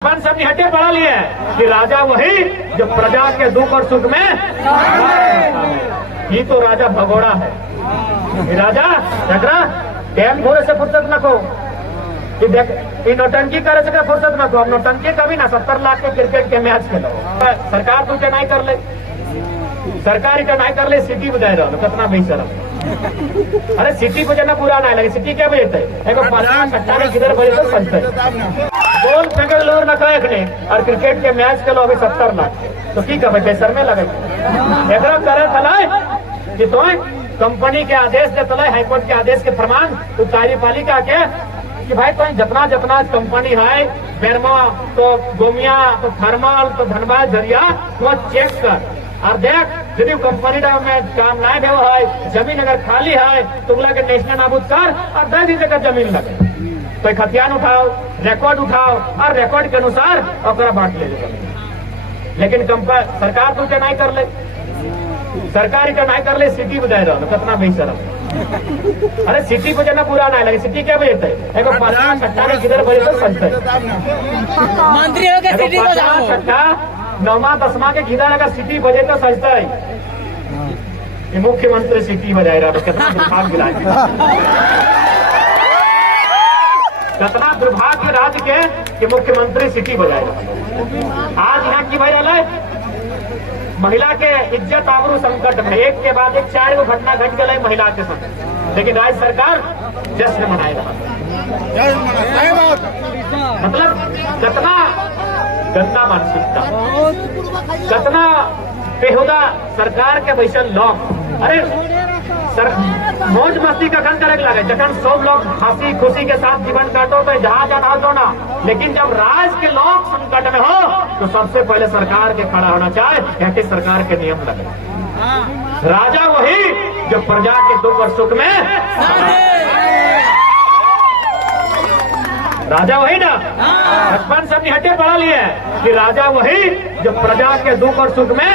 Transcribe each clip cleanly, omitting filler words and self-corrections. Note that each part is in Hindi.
अपन सब निहत्थे पढ़ा लिए कि राजा वही जो प्रजा के दुख और सुख में ही तो राजा भगोड़ा है। राजा जकरा टाइम घोरे से फुर्सत न को कि नौटंकी करे से फुर्सत न को। अब नौटंकी कभी ना 70 लाख के क्रिकेट के मैच खेलो सरकार तो नहीं कर ले, सरकार इतना नहीं कर ले, सिटी बजाय रहो कितना बेशरम। अरे सिटी बजाना पूरा ना लगे, सिटी क्या बजते एगो 50 किधर बजे तो सजते गोल फेंके लोर न कहे और क्रिकेट के मैच के लो अभी 70 लाख तो की कहे बेसर में लगे एक करे तलाय कि तो कंपनी के आदेश दे तलाय हाईकोर्ट के आदेश के प्रमाण तो कार्यपालिका के कि भाई तो जितना जितना कंपनी है बेरमा तो गोमिया तो थर्मल तो धनबाद जरिया तो चेक कर और देख यदि कंपनी में काम नहीं देव है जमीन अगर खाली है तो बोला के नेशनल नाबूद कर और 10 दिन का जमीन लगे तो खतियान उठाओ रिकॉर्ड उठाओ और रिकॉर्ड के अनुसार और बांट ले। लेकिन सरकार तो क्या नहीं कर ले, सरकार क्या नहीं कर ले, सिटी बजाय रहो कितना बेशरम। अरे सिटी बजाना पूरा नहीं लगे, सिटी क्या बजते एगो 50 किधर बजे तो सजते मंत्रियों के सिटी को जाओ 9वां 10वां के किधर अगर सिटी बजे तो सजता है मुख्यमंत्री सिटी बजाय रहा कितना दुर्भाग्य कितना दुर्भाग्य राज्य के कि मुख्यमंत्री सिटी बजाए। आज यहाँ की भाई रहा महिला के इज्जत आबरू संकट में एक के बाद एक 4 गो घटना घट गए महिला के साथ, लेकिन राज्य सरकार जश्न मनाए रहा। मतलब कितना गंदा मानसिकता, कितना बेहुदा सरकार के बैसल लोग। अरे मौज मस्ती कखन करे लगे जखन सब लोग हंसी खुशी के साथ जीवन काटो तो जहाज दो ना, लेकिन जब राज्य के लोग संकट में हो तो सबसे पहले सरकार के खड़ा होना चाहिए कि सरकार के नियम लगे। राजा वही जो प्रजा के दुख और सुख में, राजा वही ना बचपन सब निहत्थे पढ़ा लिए कि राजा वही जो प्रजा के दुख और सुख में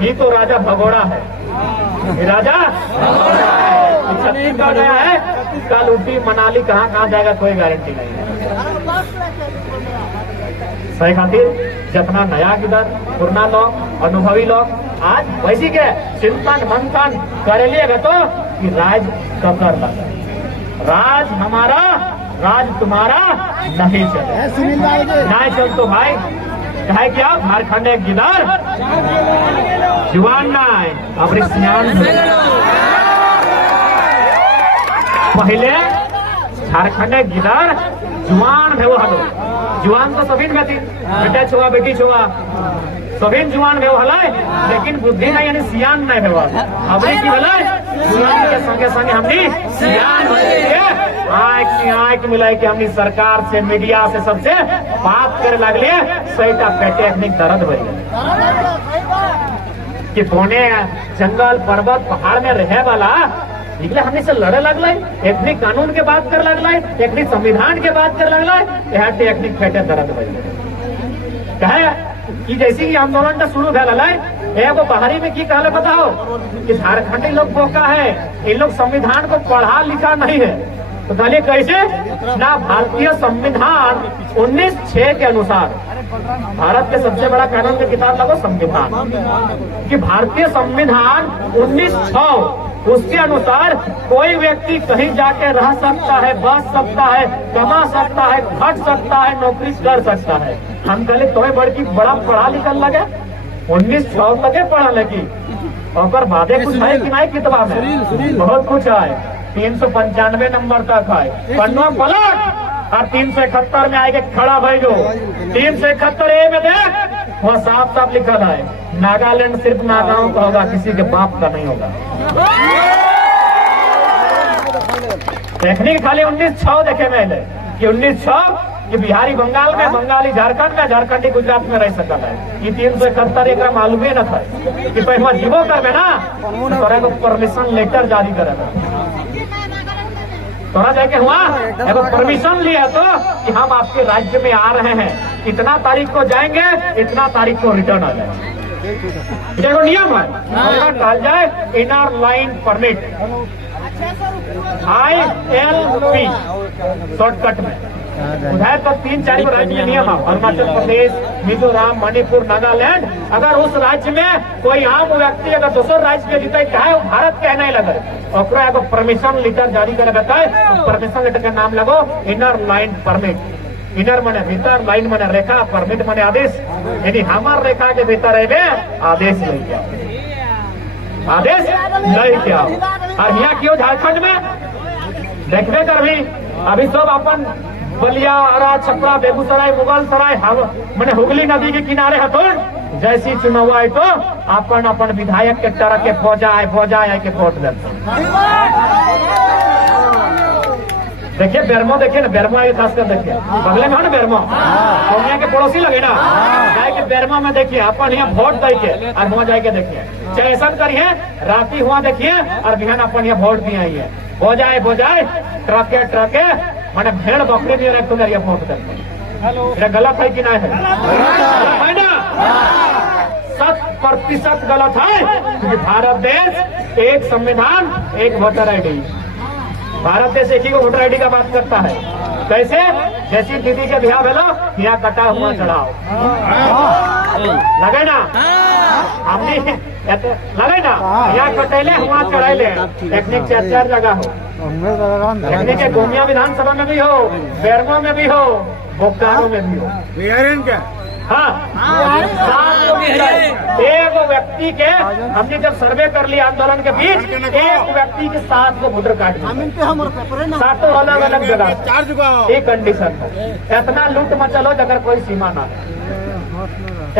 ही तो राजा भगोड़ा है। राजा छत्तीसगढ़ गया है, कल ऊटी मनाली कहाँ जाएगा कोई गारंटी नहीं है। सही खातिर जितना नया किधर पुराना लोग अनुभवी लोग आज वैसी के चिंतन मंथन कर लिएगा तो कि राज ककर लगा, राज हमारा राज तुम्हारा नहीं चले नहीं चल तो भाई कहे क्या झारखंड एक गिदार जुआन ना है अपनी स्नान पहले झारखंड एक गिदार जुआन भेव हलो, जुआन तो सभी में थी बेटा छुआ बेटी छुआ सभी जुआन भेव हल, लेकिन बुद्धि नहीं यानी सियान नहीं भेव अभी की भला जुआन के संगे संगे हमने सियान आंख मिलाई कि हमने सरकार से मीडिया से सबसे बात करे लगलिए सही पेटे अपनी दर्द बढ़ कि कोने जंगल पर्वत पहाड़ में रहे वाला निकले हमने से लड़े लगल, एथनिक कानून के बात कर लगल, एथनिक संविधान के बात कर लगल, यहाँ एथनिक पेटे दर्द बढ़ कहे कि जैसे कि आंदोलन का शुरू एगो बाहरी में की कहले बताओ कि झारखंडी लोग बोका है, इन लोग संविधान को पढ़ा लिखा नहीं है तो कहलिए कैसे ना भारतीय संविधान 1906 के अनुसार भारत के सबसे बड़ा कानून की किताब लगो संविधान कि भारतीय संविधान 1906 उसके अनुसार कोई व्यक्ति कहीं जाके रह सकता है, बस सकता है, कमा सकता है, घट सकता है, नौकरी कर सकता है। हम कहले तुम्हें बड़ा पढ़ा लिखा लगे 1906 लगे पढ़ा लगी और बादे कुछ है कि नहीं किताब में बहुत कुछ है। 395 नंबर तक है पन्ना पलट और 371 में आएगा खड़ा भाई जो 371 में देख वह साफ साफ लिखा है नागालैंड सिर्फ नागाओं का होगा, किसी के बाप का नहीं होगा। देखने खाली 1906 देखे मैंने कि 1906 कि बिहारी बंगाल में, बंगाली झारखंड में, झारखंडी गुजरात में रह सकता है। ये 371 एक मालूम ही न था कि पहले जीवो कर में ना तोरा को परमिशन लेटर जारी करेगा, तोरा जाके हुआ एगो परमिशन लिया तो कि हम आपके राज्य में आ रहे हैं, इतना तारीख को जाएंगे, इतना तारीख को रिटर्न आ जाएगा। ये नियम है कहा जाए inner line permit ILP shortcut में उधर तो 3-4 राज्य में नियम है, अरुणाचल प्रदेश, मिजोरम, मणिपुर, नागालैंड। अगर उस राज्य में कोई आम व्यक्ति अगर दूसरे राज्य के जीते चाहे भारत के नहीं लगे ओकरा एगो परमिशन लेटर जारी करे बताए। परमिशन लेटर के नाम लगो इनर लाइन परमिट। इनर माने भीतर, लाइन माने रेखा, परमिट माने आदेश। यानी हमार रेखा के भीतर है आदेश लेके आओ, आदेश लेके आओ। और यहाँ क्यों झारखंड में देखने कर भी अभी सब अपन बलिया, आरा, छपरा, बेगूसराय, मुगलसराय मैंने हुगली नदी के किनारे है तो जैसी चुनाव आए तो अपन अपन विधायक के तरह के फौजा के वोट देते। देखिए बेरमो, देखिए ना बेरमो आगे खासकर देखिए बगले में हो ना बेरमो, सोनिया के पड़ोसी लगे ना, जाए के बेरमो में देखिए अपन यहाँ वोट दे के और वहाँ जाके देखिए चाहे ऐसा करिए राती हुआ देखिए और बिहान अपन यहाँ वोट दिए आइए बोजाए ट्रके मैंने भेड़ बकरी दिए रहे तुम्हारे वोट देते। गलत है कि नहीं है? गलत है ना? 100% गलत है, क्योंकि भारत देश एक संविधान एक वोटर आईडी। भारत देश एक ही को वोटर आईडी का बात करता है। कैसे? जैसी दीदी के ब्याह भेलो यहाँ कटा हुआ चढ़ाओ लगे ना, हमने लगे ना यहाँ कटेले हुआ चढ़ाइले। टेक्निक 4 जगह हो, टेक्निक के गोमिया विधानसभा में भी हो, बेरमो में भी हो, बोकारो में भी हो। हाँ, एक व्यक्ति के हमने जब सर्वे कर लिया आंदोलन के बीच, एक व्यक्ति के 7 को वोटर कार्ड 7 अलग अलग जगह एक कंडीशन है। इतना लूट मचल हो जगह कोई सीमा ना,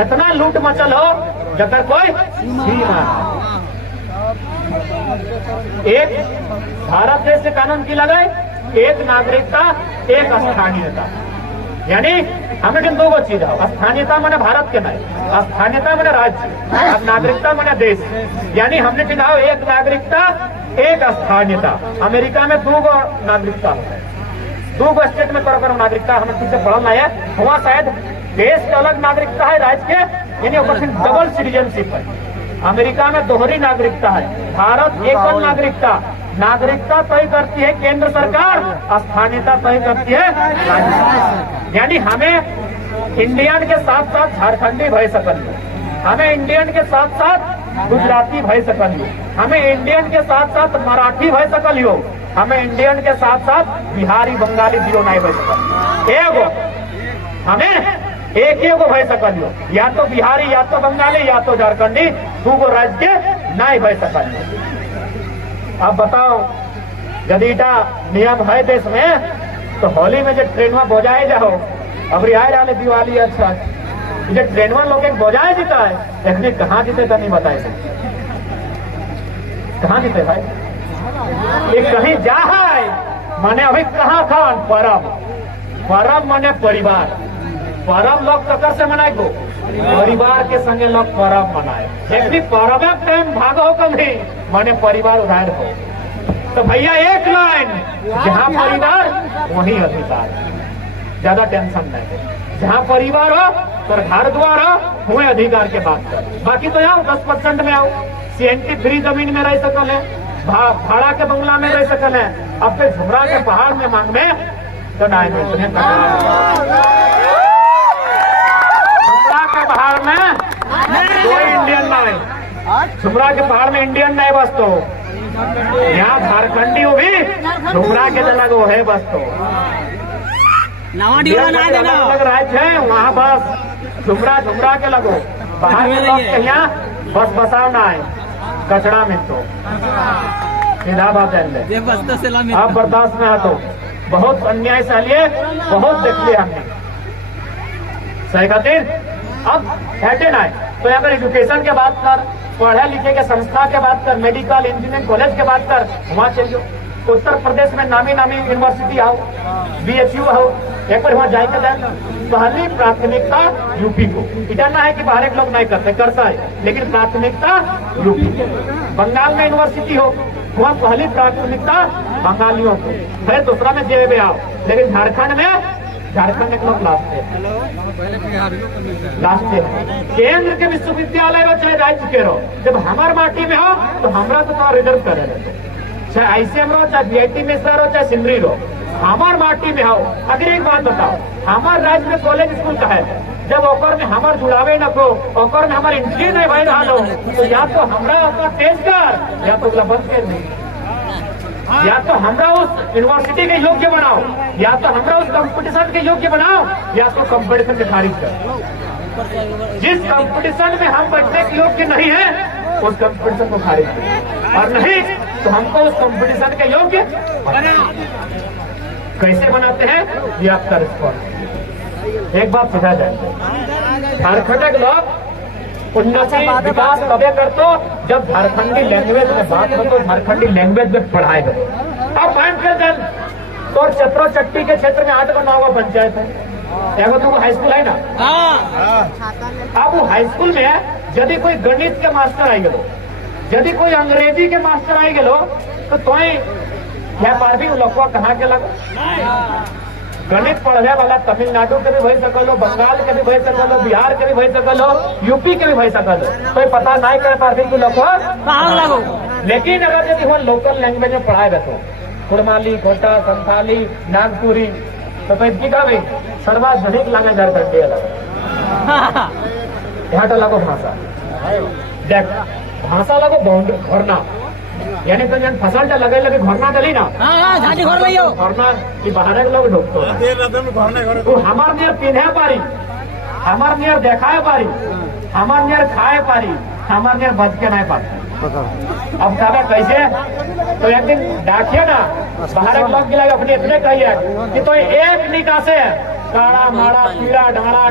इतना लूट मचल हो जगह कोई सीमा ना। एक भारत देश से कानून की लगाए, एक नागरिकता एक स्थानीयता। यानी हमें किन 2 चीज है, स्थानीयता मैंने भारत के नहीं, स्थानीयता मैंने राज्य और नागरिकता मैंने देश। यानी हमने चिन्हाओ एक नागरिकता एक स्थानीयता। अमेरिका में 2 नागरिकता होता है, 2 स्टेट में तरह नागरिकता हमें ठीक से पढ़ना है। वहाँ शायद देश के अलग नागरिकता है, राज्य के यानी डबल सिटीजनशिप है। अमेरिका में दोहरी नागरिकता है, भारत एकल नागरिकता। नागरिकता तय करती है केंद्र सरकार, स्थानीयता तय करती है राज्य सरकार। यानी हमें इंडियन के साथ साथ झारखंडी भय सकल, हमें इंडियन के साथ साथ गुजराती भय सकल, हमें इंडियन के साथ साथ मराठी भय सकल हो, हमें इंडियन के साथ साथ बिहारी बंगाली दियो नहीं भय सकल। एगो हमें एक भय सकल हो, या तो बिहारी या तो बंगाली या तो झारखंडी, 2 राज्य के नहीं भय सकल। अब बताओ यदि इटा नियम है देश में तो होली में जो ट्रेन में बजाए जाओ, अब रिहाई डाले दिवाली अच्छा जो ट्रेन में लोग बजाए जीता है, देखने कहाँ जीते तो नहीं बताए, कहाँ जीते भाई? ये कहीं जा है माने अभी कहाँ खान परब माने परिवार, परब लोग ककर से मनाए को परिवार के संगे लोग परब मनाए। देखिए परब टाइम भागो कभी माने परिवार उधार हो। तो भैया एक लाइन, जहाँ परिवार वहीं अधिकार, ज्यादा टेंशन नहीं। जहाँ परिवार हो तो घर द्वार हो वही अधिकार के बात कर। बाकी तो आओ 10% में आओ, CNT फ्री जमीन में रह सकल है, भाड़ा के बंगला में रह सकल है, अब फिर झुमरा के पहाड़ में मांग में तो नहीं पहाड़ में कोई इंडियन नहीं, झुमरा के पहाड़ में इंडियन नहीं बस। तो यहाँ झारखंडी भी झुमरा के जगह वो है बस। तो अलग राज्य है वहाँ बस झुमरा के लगो, बाहर के लोग के यहाँ बस बसाव ना है कचरा में। तो सीधा बात है, आप बर्दाश्त में है तो बहुत अन्याय सहलिए, बहुत देख लिया हमने सही खातिर। अब हटे ना तो यहाँ पर एजुकेशन के बात कर, पढ़े लिखे के संस्था के बात कर, मेडिकल इंजीनियरिंग कॉलेज के बात कर, वहाँ चलिए। उत्तर प्रदेश में नामी यूनिवर्सिटी आओ, BHU हो, एक बार वहाँ जाएगा पहली प्राथमिकता यूपी को। इतना है कि बाहर के लोग नहीं करता है, लेकिन प्राथमिकता यूपी। बंगाल में यूनिवर्सिटी हो, वहाँ पहली प्राथमिकता बंगालियों को, फिर दूसरा में JB आओ। लेकिन झारखंड के लोग लास्ट है। केंद्र के विश्वविद्यालय हो चाहे राज्य के रहो, जब हमारे माटी में हो तो हमारा तो रिजर्व करे, चाहे ICM रहो, चाहे BIT मिश्रा रहो, चाहे सिमरी रहो, हमार माटी में आओ। अगर एक बात बताओ, हमार राज्य में कॉलेज स्कूल का है, जब ओकर में हमार जुड़ावे न को, ओकर में हमार एंट्री नहीं भाई रहा लो, तो या तो हमरा अपना तेज कर, या तो बंद कर दे, या तो हमरा उस यूनिवर्सिटी के योग्य बनाओ, या तो हमरा उस कंपटीशन के योग्य बनाओ, या तो कंपटीशन के खारिज कर। जिस कंपटीशन में हम बैठने के योग्य नहीं है, उस कंपटीशन को खारिज कर, और नहीं तो हमको उस कंपटीशन के योग्य कैसे बनाते हैं, ये आपका रिस्पॉन्स। एक बात समझा जाए, झारखंड के लोग उन्नति विकास तबे करतो जब झारखंडी लैंग्वेज में बात हो, तो झारखंडी लैंग्वेज में पढ़ाए गए। अब पॉइंट कर दें तो चतरो चट्टी के क्षेत्र में 8 गो 9 गो पंचायत है, एगो 2 हाई स्कूल है ना। अब वो हाई स्कूल में यदि कोई गणित के मास्टर आई गलो, यदि कोई अंग्रेजी के मास्टर आई गलो, तो यह पारवी लोगवा कहाँ के लगो। गणित पढ़ने वाला तमिलनाडु के भी भय सकलो, बंगाल के भी भय सकलो, बिहार के भी भय सकलो, यूपी के भी भय सकलो, कोई पता नहीं कर पाती कि लोग लगो। लेकिन अगर यदि वो लोकल लैंग्वेज में पढ़ाए तो कुड़माली, कोटा, संथाली, नागपुरी, तो इसकी का भी सर्वाधिक लगे झारखंडी अलग यहाँ तो लगो भाषा। देख भाषा लगो बाउंड्री घरना, यानी तो जन फसल टा लगे लगे घरना डली ना, घरना की बाहर लोग ढोकतो, वो हमार नियर पिन्हे पारी, हमार नियर देखाए पारी, हमार नियर खाए पारी, हमार नियर बच के नहीं पारी। अब कहा कैसे, तो एक दिन डाकिए ना बाहर लोग गिला अपने इतने कहिए कि तो एक निकासे काड़ा माड़ा पीड़ा ढाड़ा